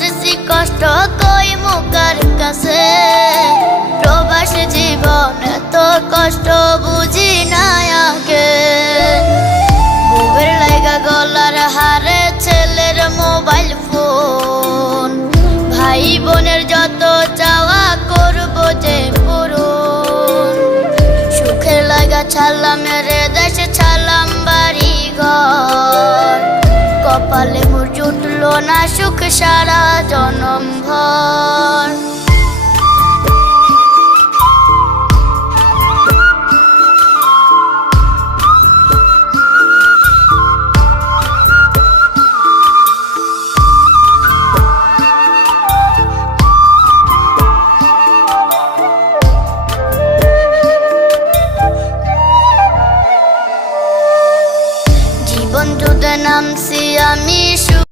করছি কষ্ট কই মুকার কাছে, প্রবাস জীবনে তোর কষ্ট বুঝি না আগে। বুবের লাইগা গলার হারে ছেলের মোবাইল ফোন, ভাই বোনের যত চাওয়া করব যে পূরণ। সুখের লাগা ছাড়লাম রে দেশে, ছাড়লাম বাড়ি ঘর, কপালে মোর জুটলো না সুখ সারা জনম ভর।